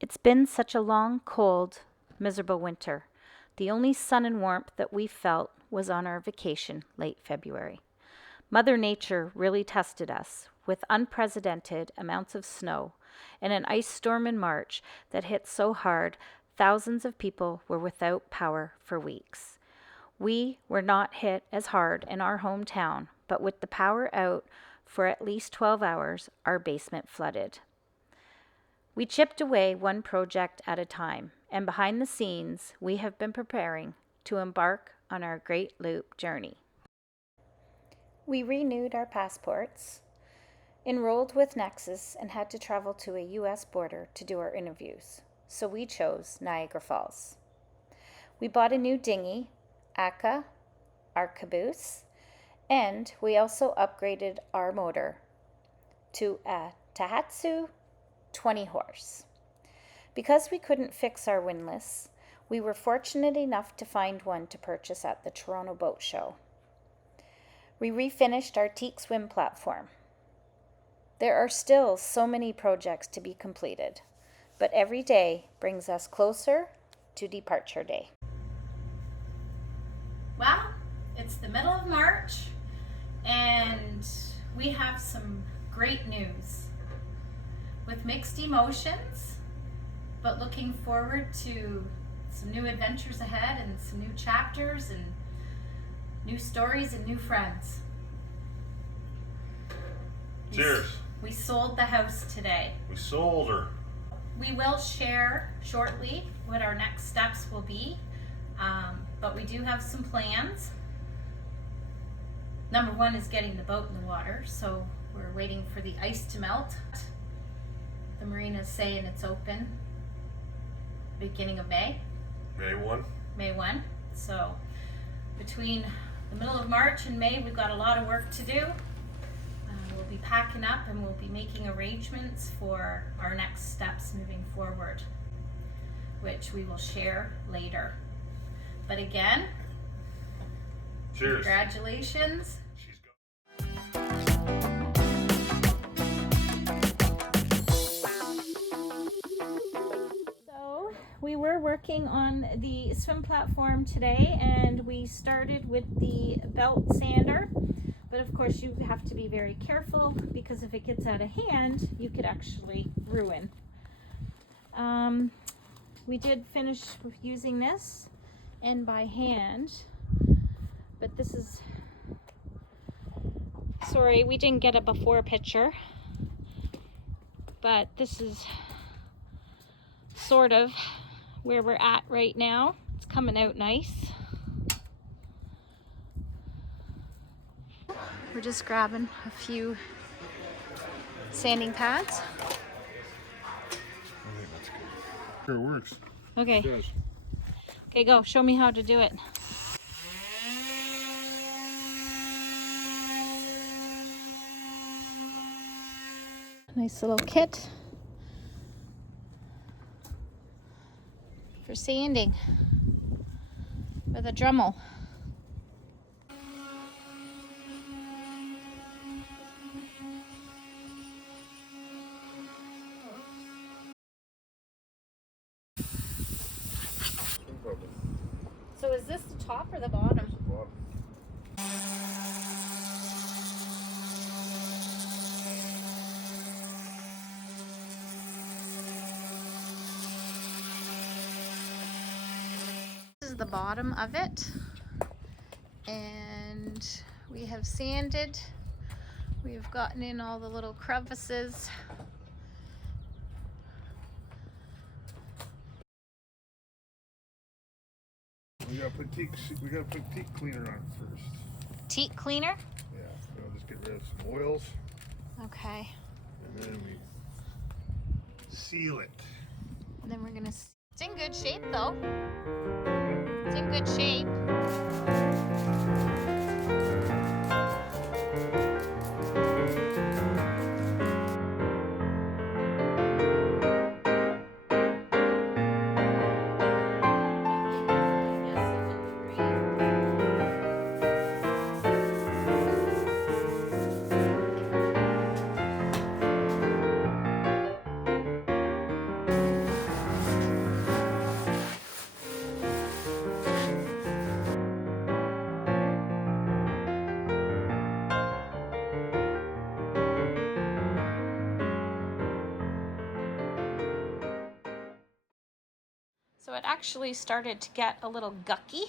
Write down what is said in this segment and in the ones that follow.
It's been such a long, cold, miserable winter. The only sun and warmth that we felt was on our vacation late February. Mother Nature really tested us with unprecedented amounts of snow and an ice storm in March that hit so hard thousands of people were without power for weeks. We were not hit as hard in our hometown, but with the power out for at least 12 hours, our basement flooded. We chipped away one project at a time, and behind the scenes, we have been preparing to embark on our Great Loop journey. We renewed our passports, enrolled with Nexus, and had to travel to a U.S. border to do our interviews, so we chose Niagara Falls. We bought a new dinghy, Aka, our caboose, and we also upgraded our motor to a Tahatsu 20 horse. Because we couldn't fix our windlass, we were fortunate enough to find one to purchase at the Toronto Boat Show. We refinished our teak swim platform. There are still so many projects to be completed, but every day brings us closer to departure day. Well, it's the middle of March and we have some great news. With mixed emotions, but looking forward to some new adventures ahead and some new chapters and new stories and new friends. Cheers. We sold the house today. We sold her. We will share shortly what our next steps will be, but we do have some plans. Number one is getting the boat in the water, so we're waiting for the ice to melt. The marina's saying it's open beginning of May. May 1. May 1. So between the middle of March and May, we've got a lot of work to do. We'll be packing up and we'll be making arrangements for our next steps moving forward, which we will share later. But again, Cheers. Congratulations. We were working on the swim platform today, and we started with the belt sander, but of course you have to be very careful because if it gets out of hand you could actually ruin. We did finish using this and by hand, but this is, sorry we didn't get a before picture, but this is sort of where we're at right now. It's coming out nice. We're just grabbing a few sanding pads. I think that's good. Sure works. Okay. It does. Okay, go. Show me how to do it. Nice little kit for sanding with a Dremel. So is this the top or the bottom? This is the bottom of it, and we have sanded. We have gotten in all the little crevices. We gotta put teak cleaner on first. Teak cleaner? Yeah, we'll just get rid of some oils. Okay. And then we seal it. And then we're gonna, it's in good shape though. It's in good shape. So it actually started to get a little gucky,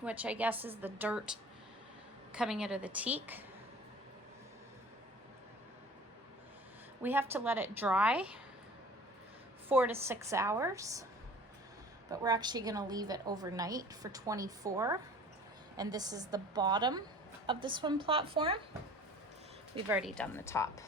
which I guess is the dirt coming out of the teak. We have to let it dry 4 to 6 hours, but we're actually going to leave it overnight for 24. And this is the bottom of the swim platform. We've already done the top.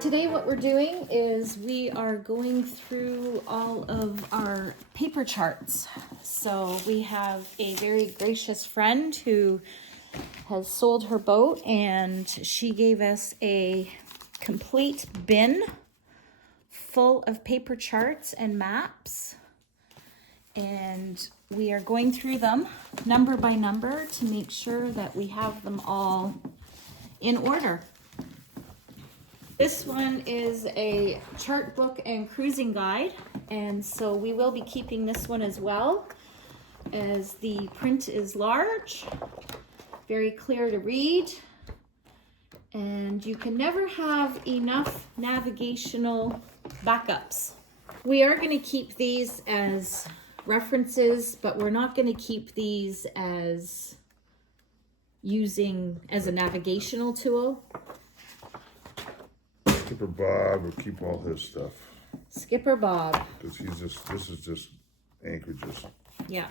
Today what we're doing is we are going through all of our paper charts. So we have a very gracious friend who has sold her boat, and she gave us a complete bin full of paper charts and maps. And we are going through them number by number to make sure that we have them all in order. This one is a chart book and cruising guide, and so we will be keeping this one as well, as the print is large, very clear to read, and you can never have enough navigational backups. We are going to keep these as references, but we're not going to keep these as using as a navigational tool. Skipper Bob will keep all his stuff. Skipper Bob. Because this is just anchorages. Yeah.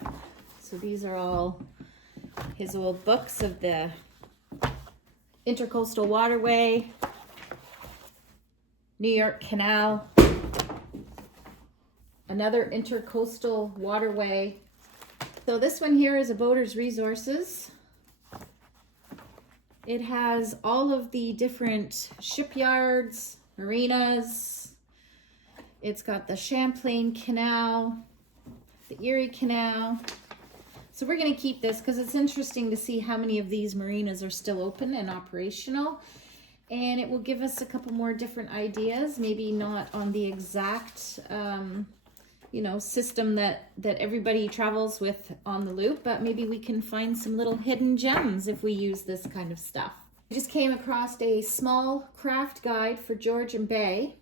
So these are all his old books of the Intercoastal Waterway, New York Canal, another Intercoastal Waterway. So this one here is a Boater's Resources. It has all of the different shipyards, marinas. It's got the Champlain Canal, the Erie Canal. So we're going to keep this because it's interesting to see how many of these marinas are still open and operational. And it will give us a couple more different ideas, maybe not on the exact system that everybody travels with on the loop, but maybe we can find some little hidden gems if we use this kind of stuff. I just came across a small craft guide for Georgian Bay,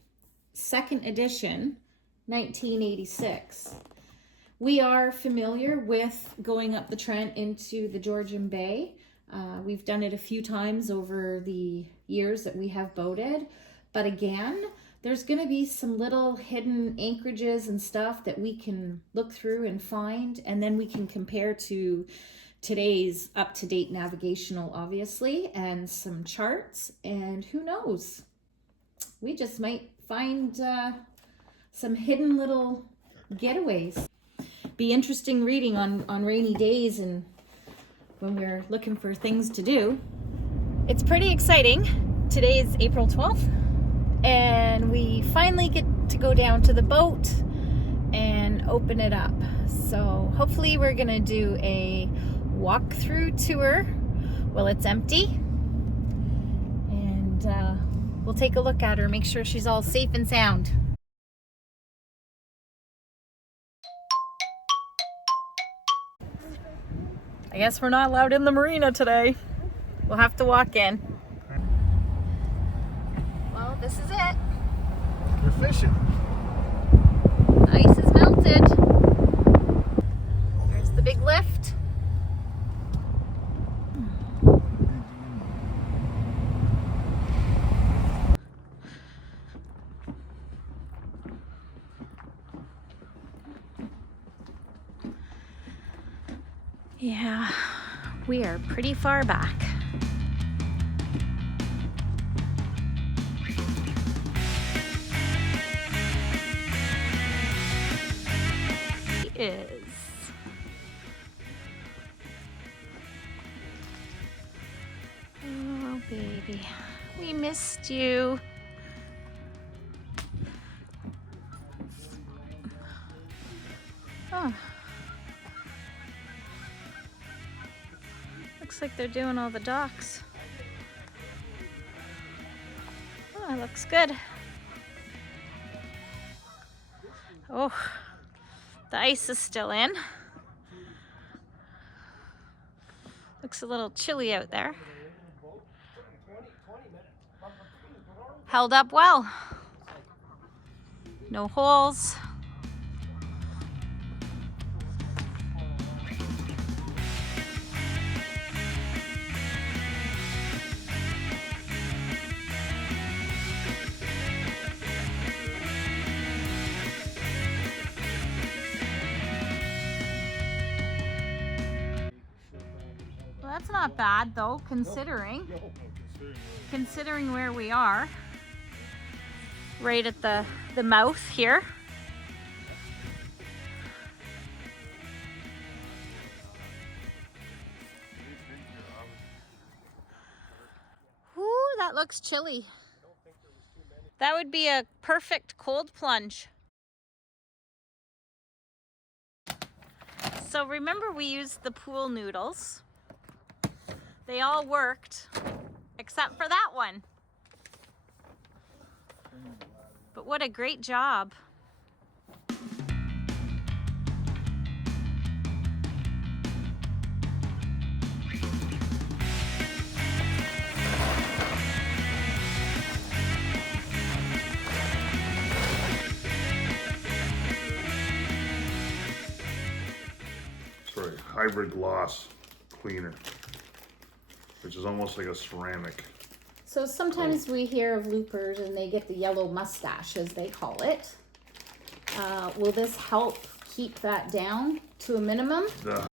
2nd edition, 1986. We are familiar with going up the Trent into the Georgian Bay. We've done it a few times over the years that we have boated, but again, there's going to be some little hidden anchorages and stuff that we can look through and find, and then we can compare to today's up-to-date navigational, obviously, and some charts, and who knows, we just might find some hidden little getaways. Be interesting reading on rainy days and when we're looking for things to do. It's pretty exciting. Today is April 12th. And we finally get to go down to the boat and open it up. So hopefully we're gonna do a walkthrough tour while it's empty. And we'll take a look at her, make sure she's all safe and sound. I guess we're not allowed in the marina today. We'll have to walk in. Well, this is it. We're fishing. Ice is melted. There's the big lift. Yeah, we are pretty far back. Is oh baby, we missed you. Oh, looks like they're doing all the docks. Oh, it looks good. Oh, the ice is still in. Looks a little chilly out there. Held up well. No holes. Well, that's not bad though, considering where we are. Right at the mouth here. Whoo, that looks chilly. That would be a perfect cold plunge. So remember, we used the pool noodles. They all worked, except for that one. But what a great job. Sorry, hybrid gloss cleaner, which is almost like a ceramic. So sometimes we hear of loopers and they get the yellow mustache, as they call it. Will this help keep that down to a minimum? The